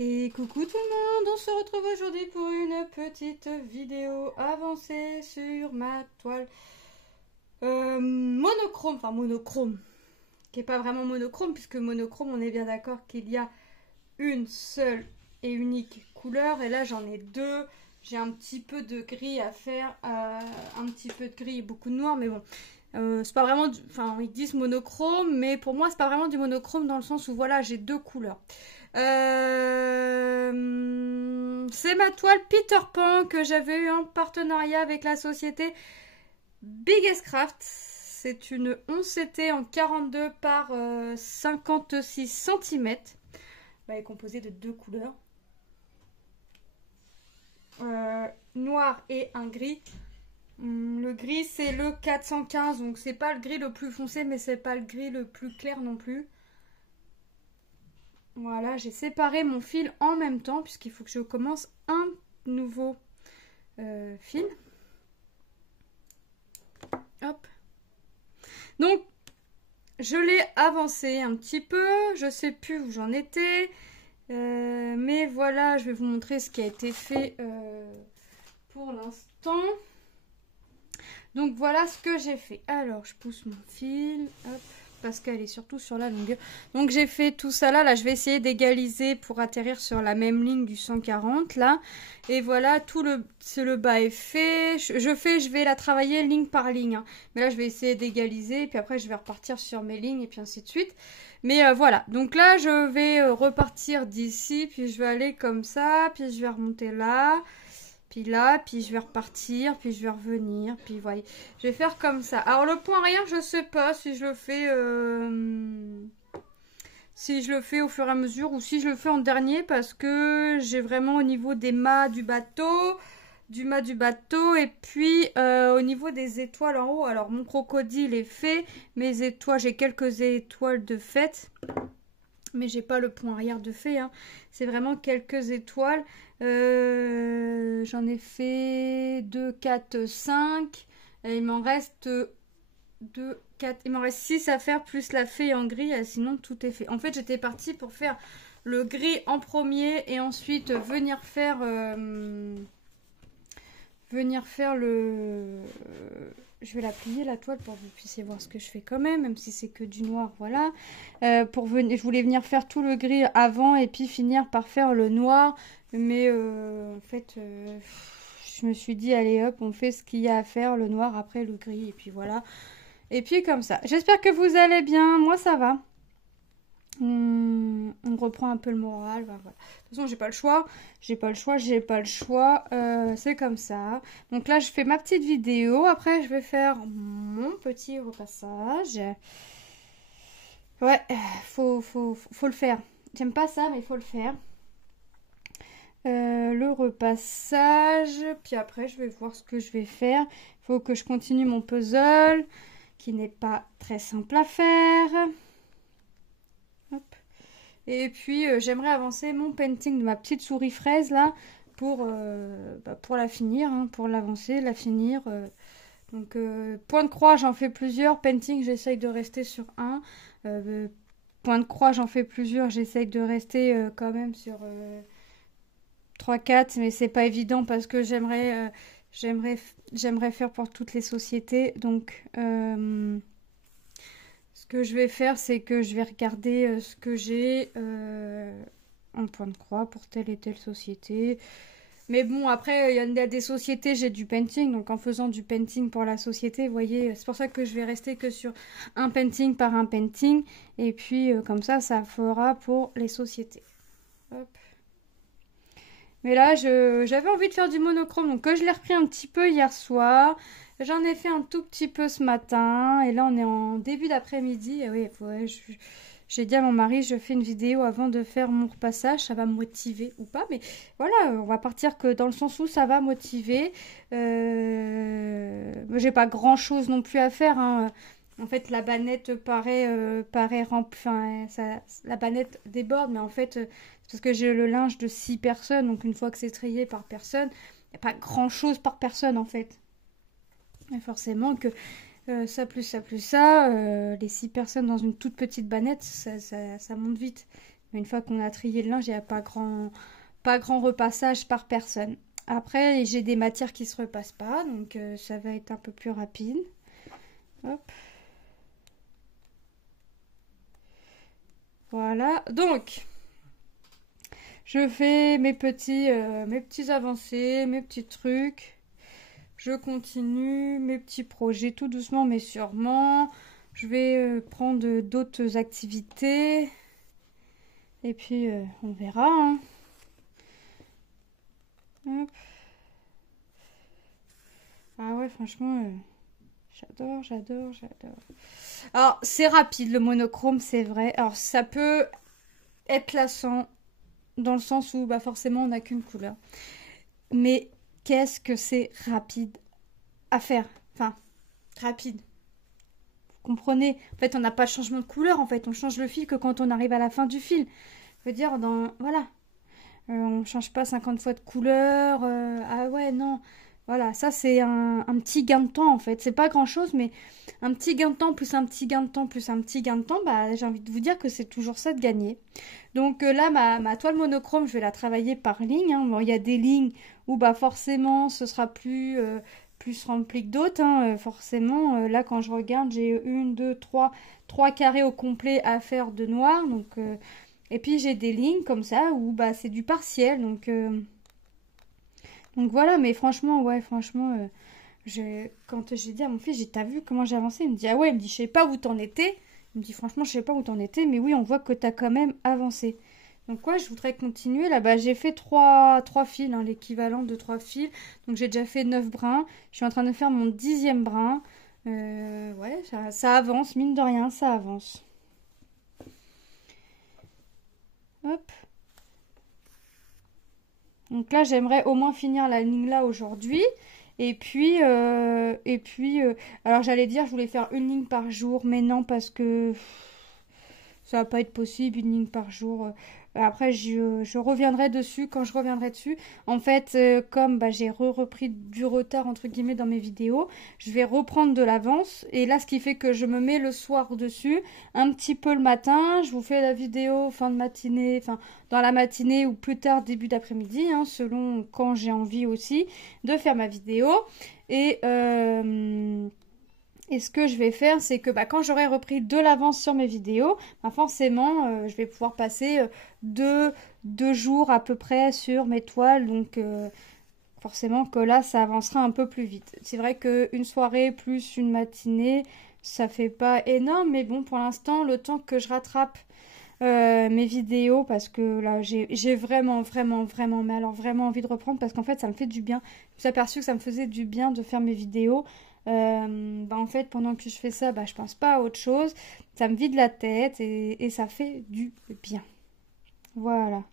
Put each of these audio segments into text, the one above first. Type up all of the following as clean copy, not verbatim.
Et coucou tout le monde, on se retrouve aujourd'hui pour une petite vidéo avancée sur ma toile monochrome, qui n'est pas vraiment monochrome, puisque monochrome, on est bien d'accord qu'il y a une seule et unique couleur, et là j'en ai deux. J'ai un petit peu de gris à faire, un petit peu de gris et beaucoup de noir, mais bon, c'est pas vraiment, enfin ils disent monochrome, mais pour moi c'est pas vraiment du monochrome dans le sens où voilà, j'ai deux couleurs. C'est ma toile Peter Pan que j'avais eu en partenariat avec la société Biggest Craft. C'est une 11CT en 42 par 56 cm. Elle est composée de deux couleurs. Noir et un gris. Le gris c'est le 415, donc c'est pas le gris le plus foncé, mais c'est pas le gris le plus clair non plus. Voilà, j'ai séparé mon fil en même temps puisqu'il faut que je commence un nouveau fil. Hop. Donc, je l'ai avancé un petit peu. Je sais plus où j'en étais. Mais voilà, je vais vous montrer ce qui a été fait pour l'instant. Donc, voilà ce que j'ai fait. Alors, je pousse mon fil. Hop. Parce qu'elle est surtout sur la longueur. Donc j'ai fait tout ça là, je vais essayer d'égaliser pour atterrir sur la même ligne du 140 là. Et voilà, tout le bas est fait. Je vais la travailler ligne par ligne. Hein. Mais là je vais essayer d'égaliser, puis après je vais repartir sur mes lignes et puis ainsi de suite. Mais voilà, donc là je vais repartir d'ici, puis je vais aller comme ça, puis je vais remonter là. Puis là, puis je vais repartir, puis je vais revenir, puis voyez, je vais faire comme ça. Alors le point arrière, je sais pas si je le fais au fur et à mesure ou si je le fais en dernier parce que j'ai vraiment au niveau des mâts du bateau, et puis au niveau des étoiles en haut. Alors mon crocodile est fait, mes étoiles, j'ai quelques étoiles de fait. Mais j'ai pas le point arrière de fait, hein. C'est vraiment quelques étoiles. J'en ai fait 2, 4, 5. Et il m'en reste 2, 4. Il m'en reste 6 à faire, plus la fée en gris. Sinon, tout est fait. En fait, j'étais partie pour faire le gris en premier et ensuite venir faire le... Je vais la plier la toile pour que vous puissiez voir ce que je fais quand même si c'est que du noir, voilà. Je voulais venir faire tout le gris avant et puis finir par faire le noir. Mais en fait, je me suis dit, allez hop, on fait ce qu'il y a à faire, le noir après le gris. Et puis voilà. Et puis comme ça. J'espère que vous allez bien. Moi, ça va. On reprend un peu le moral. Voilà. De toute façon, j'ai pas le choix. C'est comme ça. Donc là, je fais ma petite vidéo. Après, je vais faire mon petit repassage. Ouais, faut le faire. J'aime pas ça, mais il faut le faire. Le repassage. Puis après, je vais voir ce que je vais faire. Il faut que je continue mon puzzle, qui n'est pas très simple à faire. Hop. Et puis j'aimerais avancer mon painting de ma petite souris fraise là pour la finir, hein, pour l'avancer, la finir. Donc point de croix j'en fais plusieurs, painting j'essaye de rester sur un. Point de croix j'en fais plusieurs, j'essaye de rester quand même sur 3-4, mais c'est pas évident parce que j'aimerais faire pour toutes les sociétés. Donc ce que je vais faire, c'est que je vais regarder ce que j'ai en point de croix pour telle et telle société. Mais bon, après, il y a des sociétés, j'ai du painting. Donc, en faisant du painting pour la société, vous voyez, c'est pour ça que je vais rester que sur un painting par un painting. Et puis, comme ça fera pour les sociétés. Hop. Mais là, j'avais envie de faire du monochrome. Donc, je l'ai repris un petit peu hier soir. J'en ai fait un tout petit peu ce matin. Et là, on est en début d'après-midi. Oui, j'ai dit à mon mari, je fais une vidéo avant de faire mon repassage. Ça va me motiver ou pas. Mais voilà, on va partir que dans le sens où ça va motiver. J'ai pas grand-chose non plus à faire. Hein. En fait, la bannette paraît remplie. Enfin, la bannette déborde. Mais en fait, c'est parce que j'ai le linge de 6 personnes. Donc, une fois que c'est trié par personne, il n'y a pas grand-chose par personne en fait. Et forcément que ça plus ça, les 6 personnes dans une toute petite bannette, ça monte vite. Une fois qu'on a trié le linge, il n'y a pas grand repassage par personne. Après, j'ai des matières qui se repassent pas, donc ça va être un peu plus rapide. Hop. Voilà. Donc, je fais mes petits avancées, mes petits trucs. Je continue mes petits projets tout doucement mais sûrement. Je vais prendre d'autres activités. Et puis, on verra. Hein. Hop. Ah ouais, franchement, j'adore, j'adore, j'adore. Alors, c'est rapide le monochrome, c'est vrai. Alors, ça peut être lassant dans le sens où bah, forcément, on n'a qu'une couleur. Mais qu'est-ce que c'est rapide à faire? Enfin, rapide. Vous comprenez? En fait, on n'a pas de changement de couleur. En fait, on change le fil que quand on arrive à la fin du fil. Je veux dire, voilà. On change pas 50 fois de couleur. Ah ouais, non. Voilà, ça c'est un petit gain de temps en fait. C'est pas grand chose, mais un petit gain de temps plus un petit gain de temps plus un petit gain de temps, bah j'ai envie de vous dire que c'est toujours ça de gagner. Donc là, ma toile monochrome, je vais la travailler par ligne. Hein. Bon, il y a des lignes où bah forcément ce sera plus rempli que d'autres. Hein. Forcément, là quand je regarde, j'ai une, deux, trois carrés au complet à faire de noir. Et puis j'ai des lignes comme ça où bah c'est du partiel. Donc voilà, mais franchement, ouais, franchement, quand j'ai dit à mon fils, t'as vu comment j'ai avancé? Il me dit, ah ouais, il me dit, je sais pas où t'en étais. Il me dit, franchement, je sais pas où t'en étais, mais oui, on voit que t'as quand même avancé. Donc ouais, je voudrais continuer. Là, bah, j'ai fait trois fils, hein, l'équivalent de 3 fils. Donc j'ai déjà fait 9 brins. Je suis en train de faire mon 10e brin. Ouais, ça avance, mine de rien, ça avance. Hop. Donc là, j'aimerais au moins finir la ligne là aujourd'hui. Alors j'allais dire, je voulais faire une ligne par jour, mais non, parce que ça va pas être possible, une ligne par jour. Après, je reviendrai dessus quand je reviendrai dessus. En fait, comme bah, j'ai repris du retard, entre guillemets, dans mes vidéos, je vais reprendre de l'avance. Et là, ce qui fait que je me mets le soir dessus, un petit peu le matin. Je vous fais la vidéo fin de matinée, enfin, dans la matinée ou plus tard, début d'après-midi, hein, selon quand j'ai envie aussi de faire ma vidéo. Et... Et ce que je vais faire, c'est que bah, quand j'aurai repris de l'avance sur mes vidéos, bah, forcément, je vais pouvoir passer deux jours à peu près sur mes toiles. Donc, forcément que là, ça avancera un peu plus vite. C'est vrai qu'une soirée plus une matinée, ça fait pas énorme. Mais bon, pour l'instant, le temps que je rattrape mes vidéos, parce que là, j'ai vraiment, vraiment, vraiment, mais alors vraiment envie de reprendre, parce qu'en fait, ça me fait du bien. Je me suis aperçue que ça me faisait du bien de faire mes vidéos. Bah en fait, pendant que je fais ça, bah, je pense pas à autre chose. Ça me vide la tête et ça fait du bien. Voilà.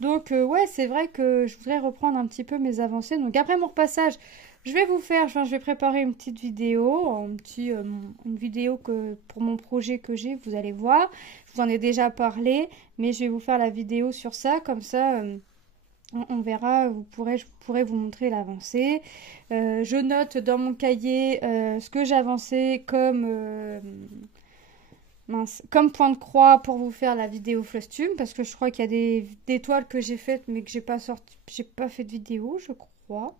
Donc, ouais, c'est vrai que je voudrais reprendre un petit peu mes avancées. Donc, après mon repassage, je vais préparer une petite vidéo, une vidéo pour mon projet que j'ai, vous allez voir. Je vous en ai déjà parlé, mais je vais vous faire la vidéo sur ça, comme ça... on verra, je pourrai vous montrer l'avancée. Je note dans mon cahier ce que j'ai avancé comme point de croix pour vous faire la vidéo Flustume, parce que je crois qu'il y a des toiles que j'ai faites mais que j'ai pas fait de vidéo, je crois.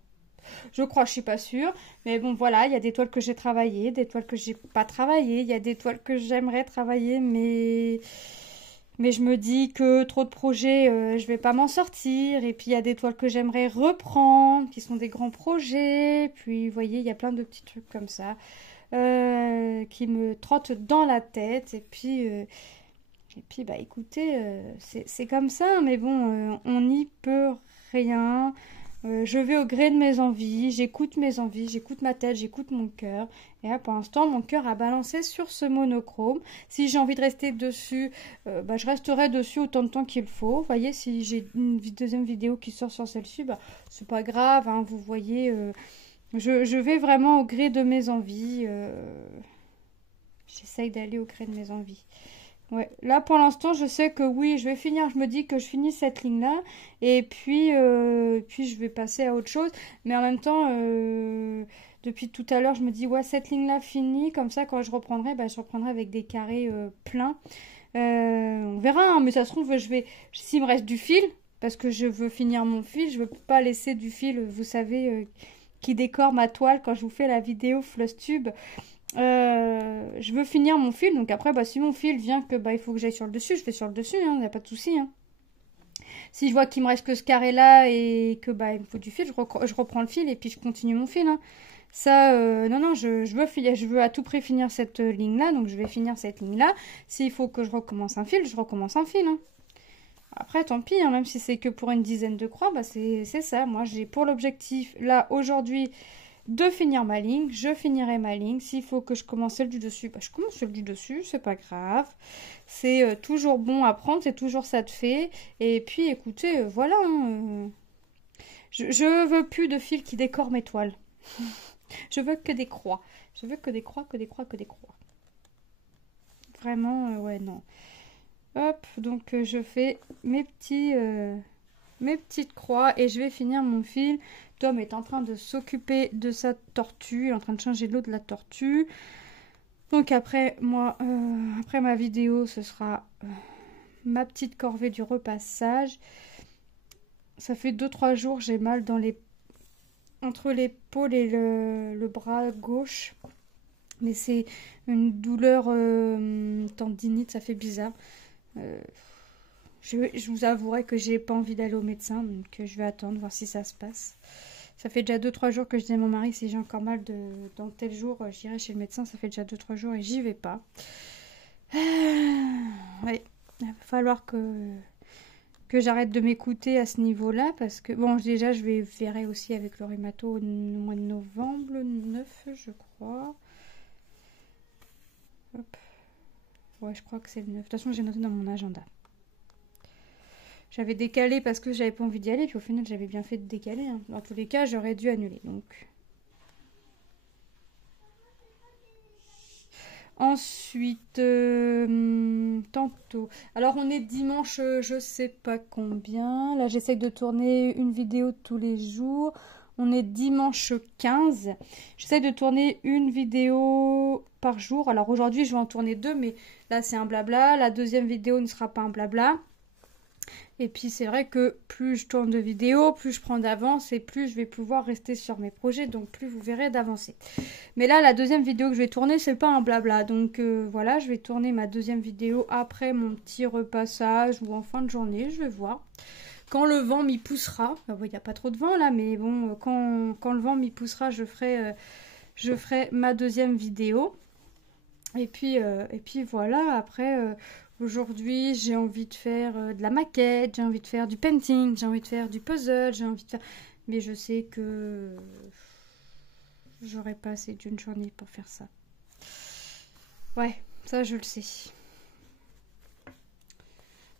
Je suis pas sûre. Mais bon, voilà, il y a des toiles que j'ai travaillées, des toiles que j'ai pas travaillées, il y a des toiles que j'aimerais travailler, mais je me dis que trop de projets, je vais pas m'en sortir. Et puis il y a des toiles que j'aimerais reprendre, qui sont des grands projets. Puis vous voyez, il y a plein de petits trucs comme ça qui me trottent dans la tête. Et puis bah écoutez, c'est comme ça. Mais bon, on n'y peut rien. Je vais au gré de mes envies, j'écoute ma tête, j'écoute mon cœur. Et là, pour l'instant, mon cœur a balancé sur ce monochrome. Si j'ai envie de rester dessus, bah, je resterai dessus autant de temps qu'il faut. Vous voyez, si j'ai une deuxième vidéo qui sort sur celle-ci, bah, c'est pas grave. Hein, vous voyez, je vais vraiment au gré de mes envies. J'essaye d'aller au gré de mes envies. Ouais, là pour l'instant je sais que oui, je vais finir, je me dis que je finis cette ligne-là et puis je vais passer à autre chose. Mais en même temps, depuis tout à l'heure, je me dis ouais, cette ligne-là finie, comme ça quand je reprendrai, bah, je reprendrai avec des carrés pleins. On verra, hein, mais ça se trouve, s'il me reste du fil, parce que je veux finir mon fil, je veux pas laisser du fil, vous savez, qui décore ma toile quand je vous fais la vidéo Flosstube. Je veux finir mon fil, donc après, bah, si mon fil vient que il faut que j'aille sur le dessus, je vais sur le dessus, il n'y a pas de souci. Hein. Si je vois qu'il me reste que ce carré là et que il me faut du fil, je reprends le fil et puis je continue mon fil. Hein. Ça, non, je veux à tout prix finir cette ligne là, donc je vais finir cette ligne là. S'il faut que je recommence un fil, je recommence un fil. Hein. Après, tant pis, hein, même si c'est que pour une dizaine de croix, c'est ça. Moi, j'ai pour l'objectif, là, aujourd'hui, de finir ma ligne. Je finirai ma ligne. S'il faut que je commence celle du dessus, je commence celle du dessus, c'est pas grave. C'est toujours bon à prendre, c'est toujours ça de fait. Et puis, écoutez, voilà. Hein, je veux plus de fils qui décorent mes toiles. Je veux que des croix. Je veux que des croix, que des croix, que des croix. Vraiment, ouais, non. Hop, donc je fais mes petites croix et je vais finir mon fil. Tom est en train de s'occuper de sa tortue, il est en train de changer l'eau de la tortue. Donc après, moi, après ma vidéo, ce sera ma petite corvée du repassage. Ça fait 2-3 jours, j'ai mal entre l'épaule et le bras gauche. Mais c'est une douleur tendinite, ça fait bizarre. Je vous avouerai que j'ai pas envie d'aller au médecin, donc je vais attendre, voir si ça se passe. Ça fait déjà 2-3 jours que je dis à mon mari, si j'ai encore mal dans tel jour, j'irai chez le médecin. Ça fait déjà 2-3 jours et j'y vais pas. Ouais, il va falloir que j'arrête de m'écouter à ce niveau-là, parce que, bon, déjà, je vais verrai aussi avec le rhumato au mois de novembre, le 9, je crois. Hop. Ouais, je crois que c'est le 9. De toute façon, j'ai noté dans mon agenda. J'avais décalé parce que j'avais pas envie d'y aller, puis au final, j'avais bien fait de décaler. Hein. Dans tous les cas, j'aurais dû annuler. Donc. Ensuite, tantôt. Alors, on est dimanche, je sais pas combien. Là, j'essaie de tourner une vidéo tous les jours. On est dimanche 15. J'essaie de tourner une vidéo par jour. Alors aujourd'hui, je vais en tourner 2, mais là, c'est un blabla. La deuxième vidéo ne sera pas un blabla. Et puis, c'est vrai que plus je tourne de vidéos, plus je prends d'avance et plus je vais pouvoir rester sur mes projets. Donc, plus vous verrez d'avancer. Mais là, la deuxième vidéo que je vais tourner, c'est pas un blabla. Donc, voilà, je vais tourner ma deuxième vidéo après mon petit repassage ou en fin de journée. Je vais voir. Quand le vent m'y poussera, il n'y a pas trop de vent là, mais bon, quand le vent m'y poussera, je ferai ma deuxième vidéo. Et puis voilà, après, aujourd'hui, j'ai envie de faire de la maquette, j'ai envie de faire du painting, j'ai envie de faire du puzzle, j'ai envie de faire... Mais je sais que j'aurai pas assez d'une journée pour faire ça. Ouais, ça je le sais.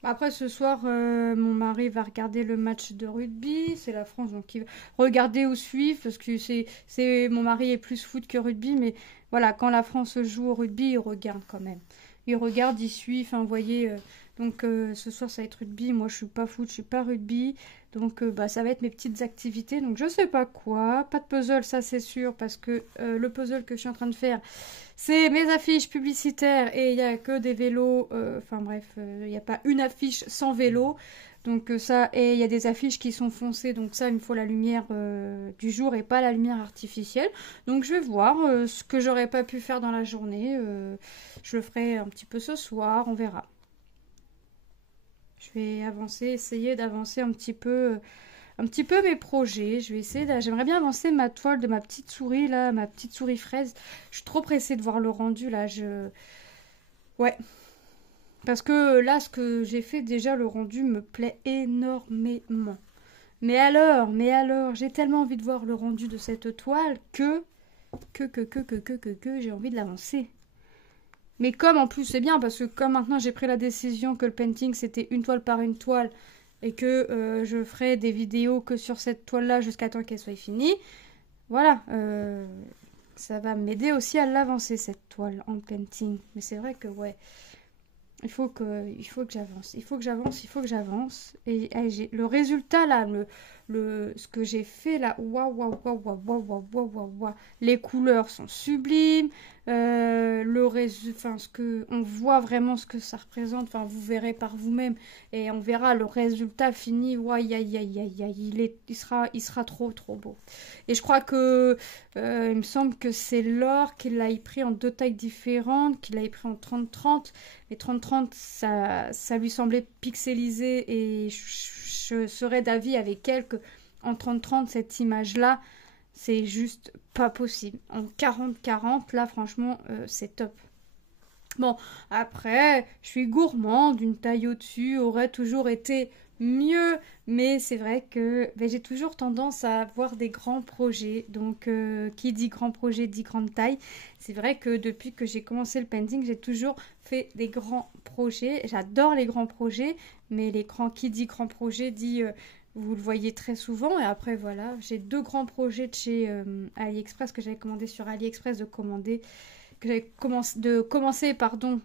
Après ce soir, mon mari va regarder le match de rugby. C'est la France, donc il va regarder ou suivre parce que mon mari est plus foot que rugby, mais voilà, quand la France joue au rugby, il regarde quand même. Il regarde, il suit. Enfin, vous voyez. Donc ce soir, ça va être rugby. Moi, je suis pas foot, je suis pas rugby. Donc ça va être mes petites activités. Donc je sais pas quoi. Pas de puzzle, ça c'est sûr, parce que le puzzle que je suis en train de faire, c'est mes affiches publicitaires et il n'y a que des vélos. Enfin bref, il n'y a pas une affiche sans vélo. Donc ça, et il y a des affiches qui sont foncées. Donc ça, il me faut la lumière du jour et pas la lumière artificielle. Donc je vais voir ce que j'aurais pas pu faire dans la journée. Je le ferai un petit peu ce soir, on verra. Je vais essayer d'avancer un petit peu mes projets. Je vais essayer, j'aimerais bien avancer ma toile de ma petite souris, là, ma petite souris fraise. Je suis trop pressée de voir le rendu, là. Ouais. Parce que là, ce que j'ai fait, déjà, le rendu me plaît énormément. Mais alors, j'ai tellement envie de voir le rendu de cette toile que j'ai envie de l'avancer. Mais comme en plus c'est bien, parce que comme maintenant j'ai pris la décision que le painting c'était une toile par une toile et que je ferai des vidéos que sur cette toile-là jusqu'à temps qu'elle soit finie, voilà, ça va m'aider aussi à l'avancer cette toile en painting. Mais c'est vrai que ouais, il faut que j'avance, il faut que j'avance. Et le résultat là ce que j'ai fait là, waouh, waouh, waouh, waouh, waouh, waouh, waouh, waouh, waouh. Les couleurs sont sublimes. Enfin, on voit vraiment ce que ça représente. Enfin, vous verrez par vous-même et on verra le résultat fini. Aïe, aïe, aïe, aïe, aïe, il sera trop, trop beau. Et je crois que, il me semble que c'est Laure qui l'a pris en deux tailles différentes, qu'il l'a pris en 30-30. Mais 30-30, ça lui semblait pixelisé et je serais d'avis avec elle que en 30-30, cette image-là, c'est juste pas possible. En 40-40, là, franchement, c'est top. Bon, après, je suis gourmande, une taille au-dessus aurait toujours été mieux, mais c'est vrai que j'ai toujours tendance à avoir des grands projets. Donc, qui dit grand projet dit grande taille. C'est vrai que depuis que j'ai commencé le painting, j'ai toujours fait des grands projets. J'adore les grands projets, mais qui dit grand projet dit vous le voyez très souvent. Et après, voilà, j'ai deux grands projets de chez AliExpress que j'avais commandé sur AliExpress que j'avais commencé, pardon.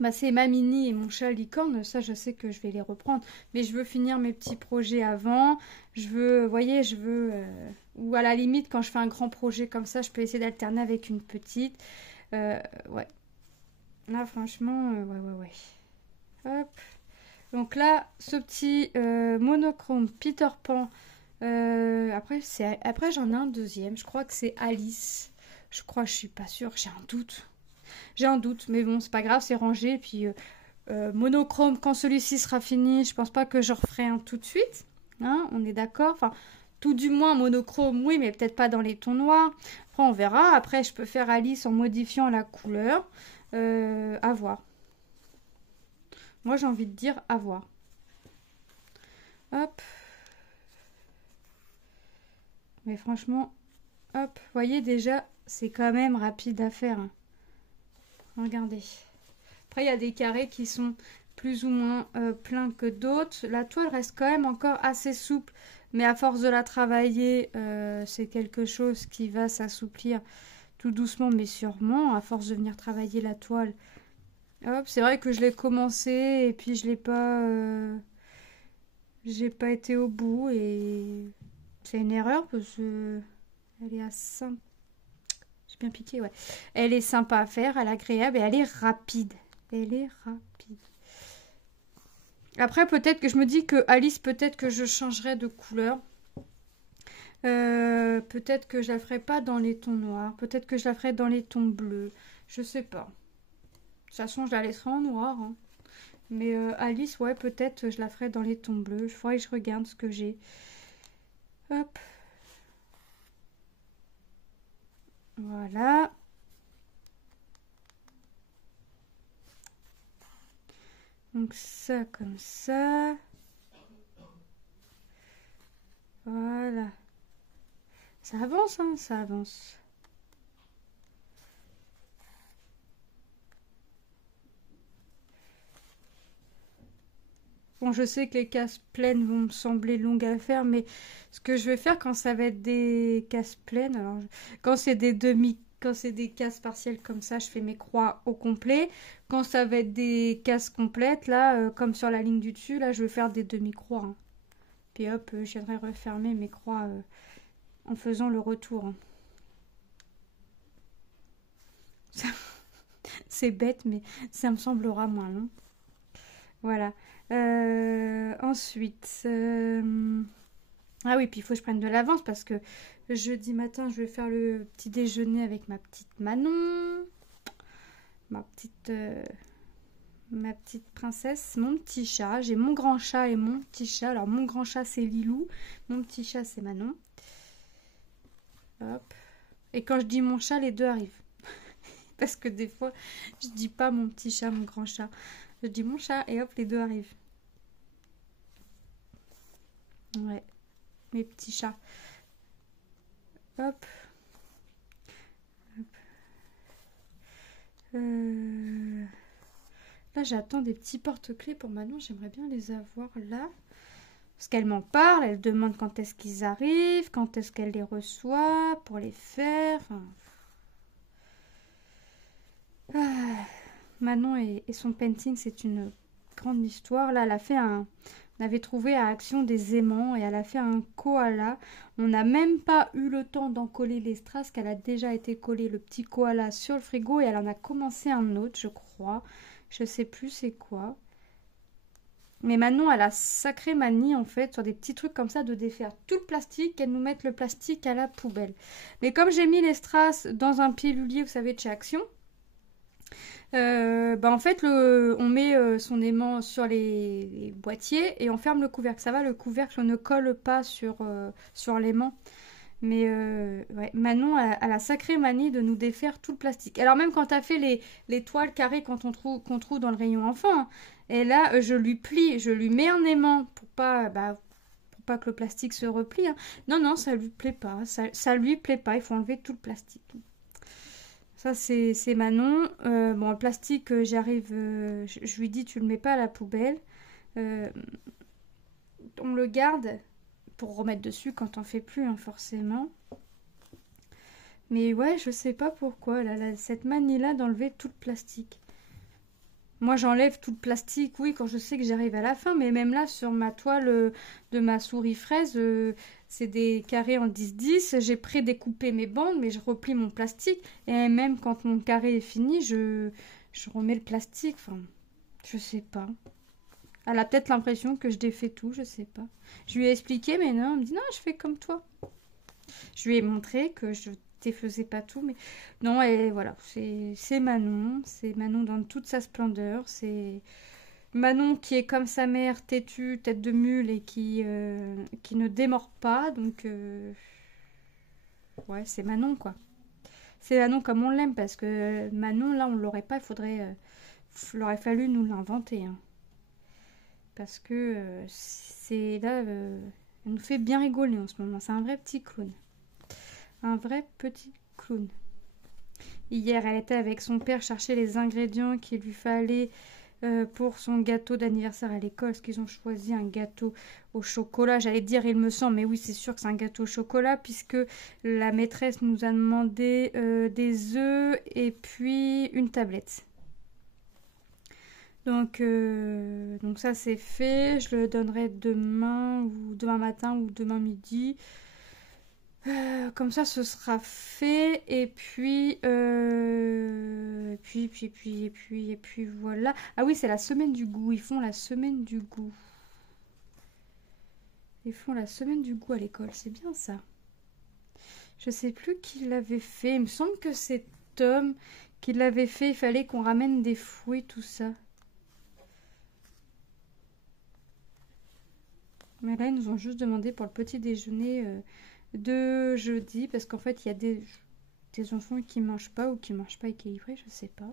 Bah, c'est ma mini et mon chat licorne, ça je sais que je vais les reprendre, mais je veux finir mes petits projets avant, je veux, vous voyez, ou à la limite quand je fais un grand projet comme ça, je peux essayer d'alterner avec une petite, ouais, là franchement, ouais, ouais, ouais, hop, donc là, ce petit monochrome Peter Pan, après j'en ai un deuxième, je crois que c'est Alice, je suis pas sûre, j'ai un doute, mais bon, c'est pas grave, c'est rangé. Puis monochrome, quand celui-ci sera fini, je pense pas que j'en referai un tout de suite. Hein, on est d'accord. Enfin, tout du moins monochrome, oui, mais peut-être pas dans les tons noirs. Après, on verra. Après, je peux faire Alice en modifiant la couleur. À voir. Moi, j'ai envie de dire à voir. Hop. Mais franchement, hop. Vous voyez déjà, c'est quand même rapide à faire. Hein. Regardez. Après, il y a des carrés qui sont plus ou moins pleins que d'autres. La toile reste quand même encore assez souple, mais à force de la travailler, c'est quelque chose qui va s'assouplir tout doucement, mais sûrement, à force de venir travailler la toile. Hop, c'est vrai que je l'ai commencé et puis j'ai pas été au bout et c'est une erreur parce que elle est à 5. J'ai bien piqué, ouais. Elle est sympa à faire, elle est agréable et elle est rapide. Elle est rapide. Après, peut-être que je me dis que Alice, peut-être que je changerai de couleur. Peut-être que je la ferai pas dans les tons noirs. Peut-être que je la ferai dans les tons bleus. Je sais pas. De toute façon, je la laisserai en noir. Hein. Mais Alice, ouais, peut-être je la ferai dans les tons bleus. Il faudrait que je regarde ce que j'ai. Hop. Voilà. Donc ça comme ça. Voilà. Ça avance, hein, ça avance. Bon, je sais que les cases pleines vont me sembler longues à faire, mais ce que je vais faire quand ça va être des cases pleines, alors quand c'est quand c'est des cases partielles comme ça, je fais mes croix au complet. Quand ça va être des cases complètes, là, comme sur la ligne du dessus, là, je vais faire des demi-croix. Hein. Puis hop, je viendrai refermer mes croix en faisant le retour. Hein. C'est bête, mais ça me semblera moins long. Voilà. Ensuite, ah oui, puis il faut que je prenne de l'avance parce que jeudi matin, je vais faire le petit déjeuner avec ma petite Manon, ma petite princesse, mon petit chat. J'ai mon grand chat et mon petit chat. Alors, mon grand chat, c'est Lilou. Mon petit chat, c'est Manon. Hop. Et quand je dis mon chat, les deux arrivent. Parce que des fois, je dis pas mon petit chat, mon grand chat. Je dis mon chat et hop, les deux arrivent. Ouais, mes petits chats. Hop. Hop. Là, j'attends des petits porte-clés pour Manon. J'aimerais bien les avoir là. Parce qu'elle m'en parle. Elle demande quand est-ce qu'ils arrivent, quand est-ce qu'elle les reçoit pour les faire. Enfin... Manon et son painting, c'est une grande histoire. Là, elle a fait On avait trouvé à Action des aimants et elle a fait un koala. On n'a même pas eu le temps d'en coller les strass, qu'elle a déjà été collé le petit koala sur le frigo et elle en a commencé un autre, je crois. Je sais plus c'est quoi. Mais Manon, elle a sacrée manie en fait sur des petits trucs comme ça de défaire tout le plastique et de nous mettre le plastique à la poubelle. Mais comme j'ai mis les strass dans un pilulier, vous savez, de chez Action, en fait, on met son aimant sur les boîtiers et on ferme le couvercle. Ça va, le couvercle ne colle pas sur l'aimant. Mais ouais, Manon a la sacrée manie de nous défaire tout le plastique. Alors même quand t'as fait les toiles carrées qu'on trouve dans le rayon enfant, hein, et là je lui plie, je lui mets un aimant pour pas que le plastique se replie. Hein. Non, non, ça lui plaît pas. Ça lui plaît pas, il faut enlever tout le plastique. Ça, c'est Manon. Bon, le plastique, j'arrive... je lui dis, tu le mets pas à la poubelle. On le garde pour remettre dessus quand on fait plus, hein, forcément. Mais ouais, je sais pas pourquoi. Elle a cette manie-là d'enlever tout le plastique. Moi, j'enlève tout le plastique, oui, quand je sais que j'arrive à la fin. Mais même là, sur ma toile de ma souris fraise... c'est des carrés en 10-10. J'ai prédécoupé mes bandes, mais je replie mon plastique. Et même quand mon carré est fini, je remets le plastique. Enfin, je sais pas. Elle a peut-être l'impression que je défais tout, je sais pas. Je lui ai expliqué, mais non, elle me dit non, je fais comme toi. Je lui ai montré que je défaisais pas tout, mais non, et voilà, c'est Manon. C'est Manon dans toute sa splendeur. C'est Manon qui est comme sa mère, têtue, tête de mule et qui ne démord pas. Donc, ouais, c'est Manon, quoi. C'est Manon comme on l'aime, parce que Manon, là, on l'aurait pas, il aurait fallu nous l'inventer. Hein. Parce que c'est là, elle nous fait bien rigoler en ce moment. C'est un vrai petit clown. Un vrai petit clown. Hier, elle était avec son père chercher les ingrédients qu'il lui fallait pour son gâteau d'anniversaire à l'école, parce qu'ils ont choisi un gâteau au chocolat. J'allais dire, il me semble, mais oui, c'est sûr que c'est un gâteau au chocolat, puisque la maîtresse nous a demandé des œufs et puis une tablette. Donc ça, c'est fait. Je le donnerai demain, ou demain matin, ou demain midi. Comme ça, ce sera fait. Et puis, et puis voilà. Ah oui, c'est la semaine du goût. Ils font la semaine du goût. Ils font la semaine du goût à l'école. C'est bien ça. Je sais plus qui l'avait fait. Il me semble que c'est Tom qui l'avait fait. Il fallait qu'on ramène des fruits, tout ça. Mais là, ils nous ont juste demandé pour le petit déjeuner de jeudi, parce qu'en fait, il y a des enfants qui mangent pas ou qui mangent pas équilibré, je sais pas.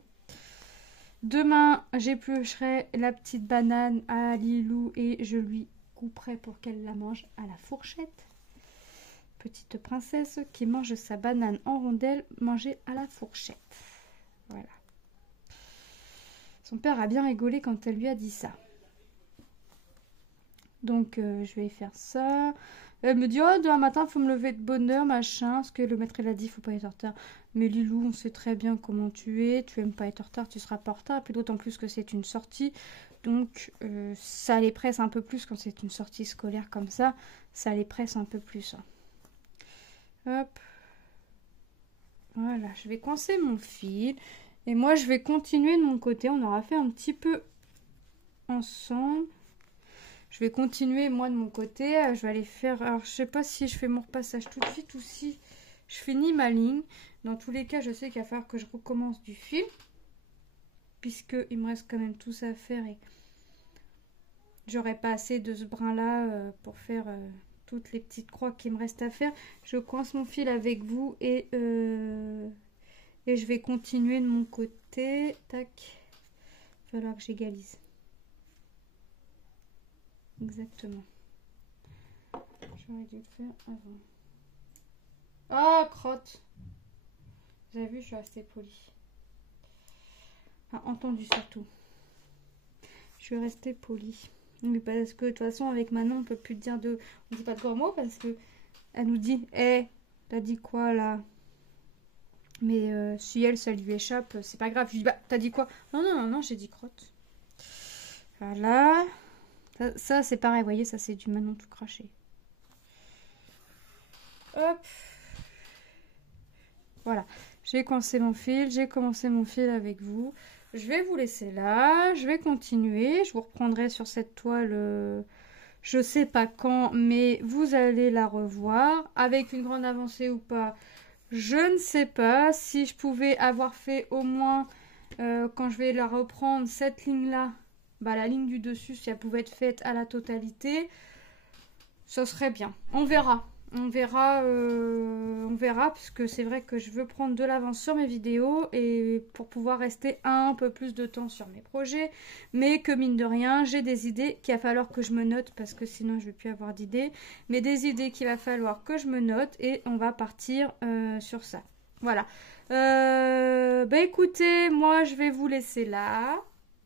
Demain, j'éplucherai la petite banane à Lilou et je lui couperai pour qu'elle la mange à la fourchette. Petite princesse qui mange sa banane en rondelles, mangée à la fourchette. Voilà. Son père a bien rigolé quand elle lui a dit ça. Donc, je vais faire ça. Elle me dit, oh, demain matin, il faut me lever de bonne heure, machin. Parce que le maître, il a dit, il faut pas être en retard. Mais Lilou, on sait très bien comment tu es. Tu aimes pas être en retard, tu seras pas en retard. Puis d'autant plus que c'est une sortie. Donc, ça les presse un peu plus quand c'est une sortie scolaire comme ça. Ça les presse un peu plus. Hein. Hop. Voilà, je vais coincer mon fil. Et moi, je vais continuer de mon côté. On aura fait un petit peu ensemble. Je vais continuer moi de mon côté. Je vais aller faire... Alors je sais pas si je fais mon repassage tout de suite ou si je finis ma ligne. Dans tous les cas, je sais qu'il va falloir que je recommence du fil. Puisqu'il me reste quand même tout ça à faire. Et j'aurai pas assez de ce brin là pour faire toutes les petites croix qui me restent à faire. Je coince mon fil avec vous et je vais continuer de mon côté. Tac. Il va falloir que j'égalise. Exactement. J'aurais dû le faire avant. Ah, crotte. Vous avez vu, je suis restée polie. Enfin, entendu surtout. Je suis restée polie. Mais parce que de toute façon, avec Manon, on peut plus dire de... On dit pas de gros mots parce que elle nous dit, hé, t'as dit quoi là? Mais si elle, ça lui échappe, c'est pas grave. Je dis, bah, t'as dit quoi? Non, j'ai dit crotte. Voilà. Ça c'est pareil, vous voyez, ça c'est du Manon tout craché. Hop. Voilà, j'ai coincé mon fil, j'ai commencé mon fil avec vous. Je vais vous laisser là, je vais continuer. Je vous reprendrai sur cette toile, je sais pas quand, mais vous allez la revoir. Avec une grande avancée ou pas, je ne sais pas. Si je pouvais avoir fait au moins, quand je vais la reprendre, cette ligne-là, bah, la ligne du dessus, si elle pouvait être faite à la totalité, ce serait bien. On verra. On verra, puisque c'est vrai que je veux prendre de l'avance sur mes vidéos et pour pouvoir rester un peu plus de temps sur mes projets, mais que mine de rien, j'ai des idées qu'il va falloir que je me note, parce que sinon je ne vais plus avoir d'idées, mais des idées qu'il va falloir que je me note et on va partir sur ça. Voilà. Bah écoutez, moi je vais vous laisser là.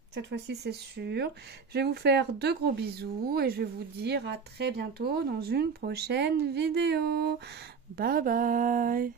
Cette fois-ci, c'est sûr. Je vais vous faire de gros bisous et je vais vous dire à très bientôt dans une prochaine vidéo. Bye bye.